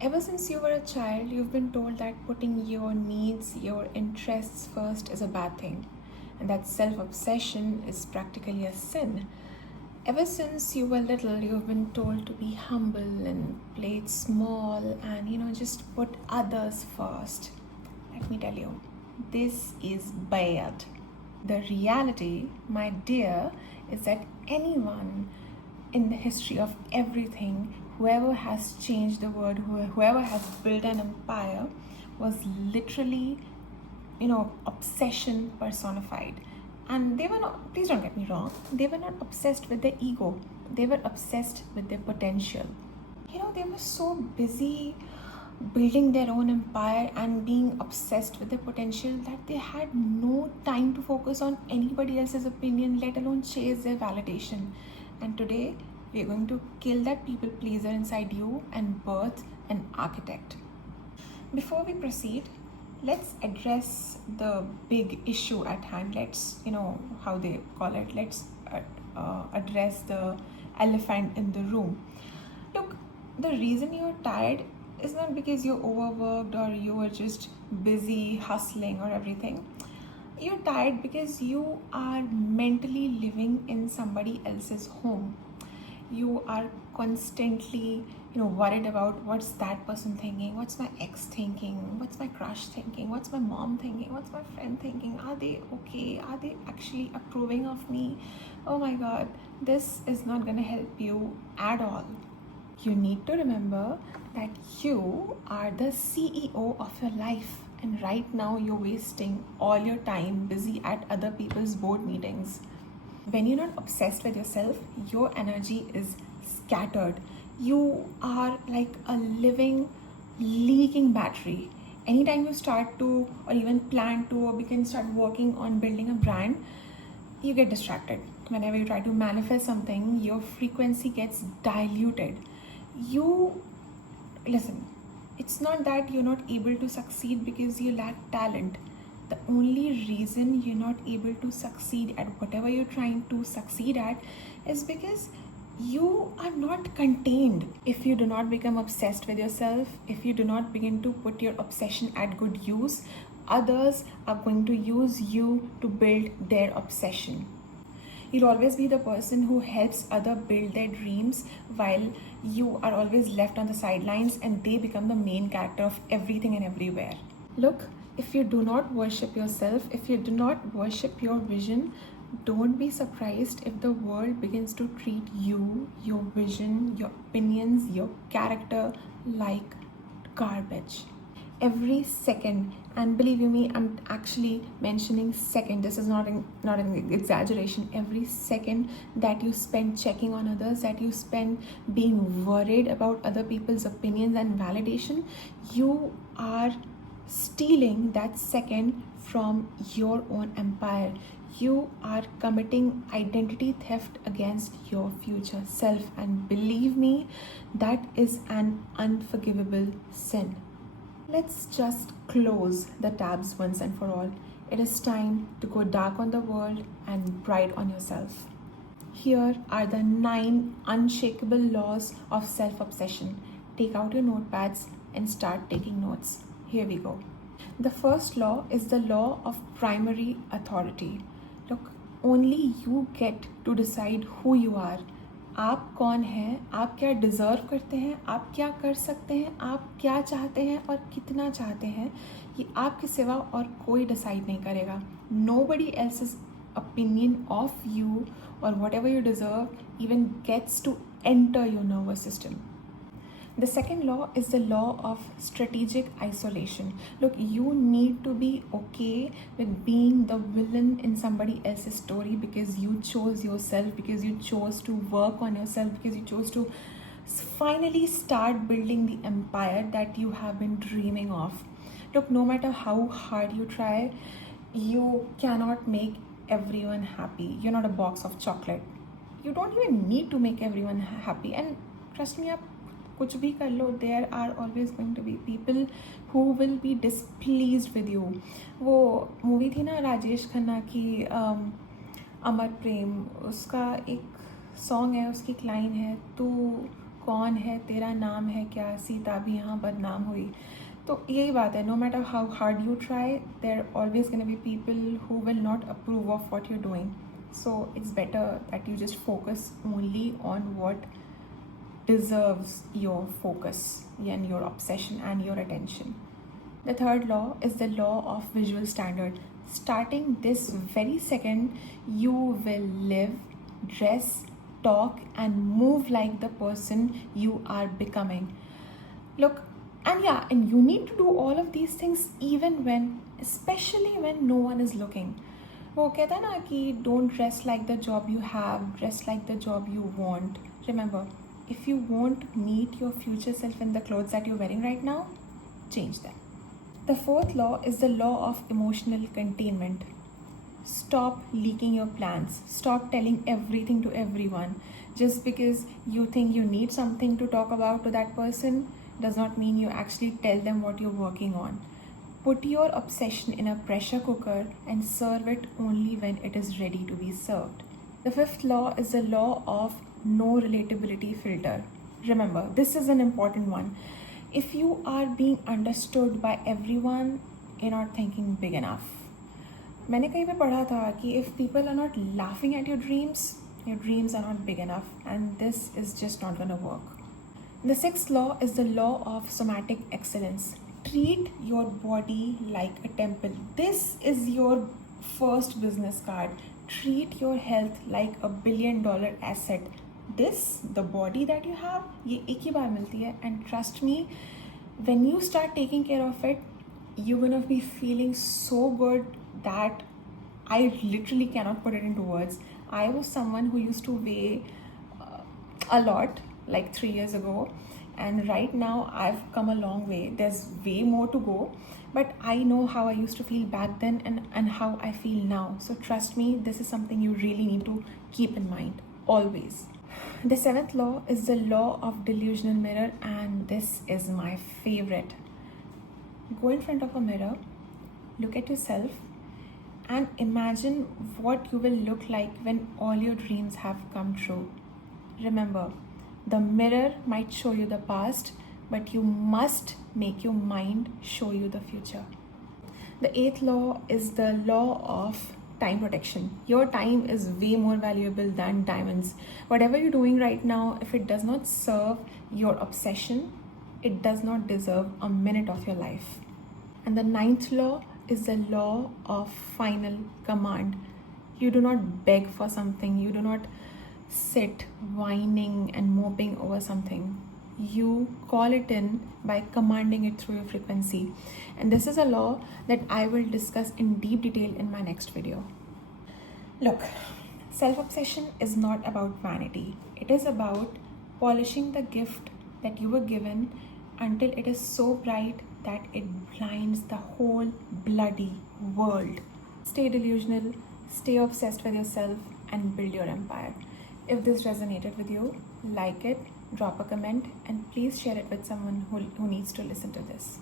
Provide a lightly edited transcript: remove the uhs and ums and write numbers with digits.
Ever since you were a child, you've been told that putting your needs, your interests first is a bad thing, and that self obsession is practically a sin. Ever since you were little, you've been told to be humble and play it small and just put others first. Let me tell you, this is bad. The reality, my dear, is that anyone in the history of everything, whoever has changed the world, whoever has built an empire, was literally, obsession personified. And they were not, please don't get me wrong, they were not obsessed with their ego, they were obsessed with their potential. They were so busy building their own empire and being obsessed with their potential that they had no time to focus on anybody else's opinion, let alone chase their validation. And today, we're going to kill that people pleaser inside you and birth an architect. Before we proceed, let's address the big issue at hand. Let's, how they call it, let's address the elephant in the room. Look, the reason you're tired is not because you're overworked or you were just busy hustling or everything. You're tired because you are mentally living in somebody else's home. You are constantly worried about what's that person thinking, what's my ex thinking, what's my crush thinking, what's my mom thinking, what's my friend thinking, are they okay, are they actually approving of me? Oh my god, this is not gonna help you at all. You need to remember that you are the CEO of your life, and right now you're wasting all your time busy at other people's board meetings. When you're not obsessed with yourself, your energy is scattered. You are like a living, leaking battery. Anytime you start to, or even plan to, or begin start working on building a brand, you get distracted. Whenever you try to manifest something, your frequency gets diluted. Listen, it's not that you're not able to succeed because you lack talent. The only reason you're not able to succeed at whatever you're trying to succeed at is because you are not contained. If you do not become obsessed with yourself, if you do not begin to put your obsession at good use, others are going to use you to build their obsession. You'll always be the person who helps others build their dreams while you are always left on the sidelines and they become the main character of everything and everywhere. Look, if you do not worship yourself, if you do not worship your vision, don't be surprised if the world begins to treat you, your vision, your opinions, your character like garbage. Every second, and believe you me, I'm actually mentioning second, this is not an exaggeration. Every second that you spend checking on others, that you spend being worried about other people's opinions and validation, you are stealing that second from your own empire. You are committing identity theft against your future self, and believe me, that is an unforgivable sin. Let's just close the tabs once and for all. It is time to go dark on the world and bright on yourself. Here are the 9 unshakable laws of self-obsession. Take out your notepads and start taking notes. Here we go. The first law is the law of primary authority. Look, only you get to decide who you are. आप कौन हैं, आप क्या deserve करते हैं, आप क्या कर सकते हैं, आप क्या चाहते हैं और कितना चाहते हैं, ये आपके सिवा और कोई डिसाइड नहीं करेगा. Nobody else's opinion of you or whatever you deserve even gets to enter your nervous system. The second law is the law of strategic isolation. Look, you need to be okay with being the villain in somebody else's story because you chose yourself, because you chose to work on yourself, because you chose to finally start building the empire that you have been dreaming of. Look, no matter how hard you try, you cannot make everyone happy. You're not a box of chocolate. You don't even need to make everyone happy. And trust me, कुछ भी कर लो, there are always going to be people who will be displeased with you. वो movie थी ना राजेश खन्ना की अमर प्रेम, उसका एक song है, उसकी एक लाइन है, तू कौन है, तेरा नाम है क्या, सीता भी यहाँ बदनाम हुई. तो यही बात है, no matter how hard you try, there are always going to be people who will not approve of what you're doing. So it's better that you just focus only on what deserves your focus and your obsession and your attention. The third law is the law of visual standard. Starting this very second, you will live, dress, talk, and move like the person you are becoming. Look, and you need to do all of these things especially when no one is looking. वो कहता है ना कि don't dress like the job you have, dress like the job you want. Remember, if you won't meet your future self in the clothes that you're wearing right now, change them. The fourth law is the law of emotional containment. Stop leaking your plans. Stop telling everything to everyone. Just because you think you need something to talk about to that person does not mean you actually tell them what you're working on. Put your obsession in a pressure cooker and serve it only when it is ready to be served. The fifth law is the law of no relatability filter. Remember, this is an important one. If you are being understood by everyone, you're not thinking big enough. मैंने कहीं पे पढ़ा था कि if people are not laughing at your dreams are not big enough, and this is just not gonna work. The sixth law is the law of somatic excellence. Treat your body like a temple. This is your first business card. Treat your health like $1 billion asset. The body that you have, ये एक ही बार मिलती है, and trust me, when you start taking care of it, you're gonna be feeling so good that I literally cannot put it into words. I was someone who used to weigh a lot like 3 years ago, and right now I've come a long way. There's way more to go, but I know how I used to feel back then and how I feel now. So trust me, this is something you really need to keep in mind always. The seventh law is the law of delusional mirror, and this is my favorite. Go in front of a mirror, look at yourself, and imagine what you will look like when all your dreams have come true. Remember, the mirror might show you the past, but you must make your mind show you the future. The eighth law is the law of time protection. Your time is way more valuable than diamonds. Whatever you're doing right now, if it does not serve your obsession, it does not deserve a minute of your life. And the ninth law is the law of final command. You do not beg for something. You do not sit whining and moping over something. You call it in by commanding it through your frequency. And this is a law that I will discuss in deep detail in my next video. Look, self-obsession is not about vanity. It is about polishing the gift that you were given until it is so bright that it blinds the whole bloody world. Stay delusional, stay obsessed with yourself, and build your empire. If this resonated with you, like it, drop a comment, and please share it with someone who needs to listen to this.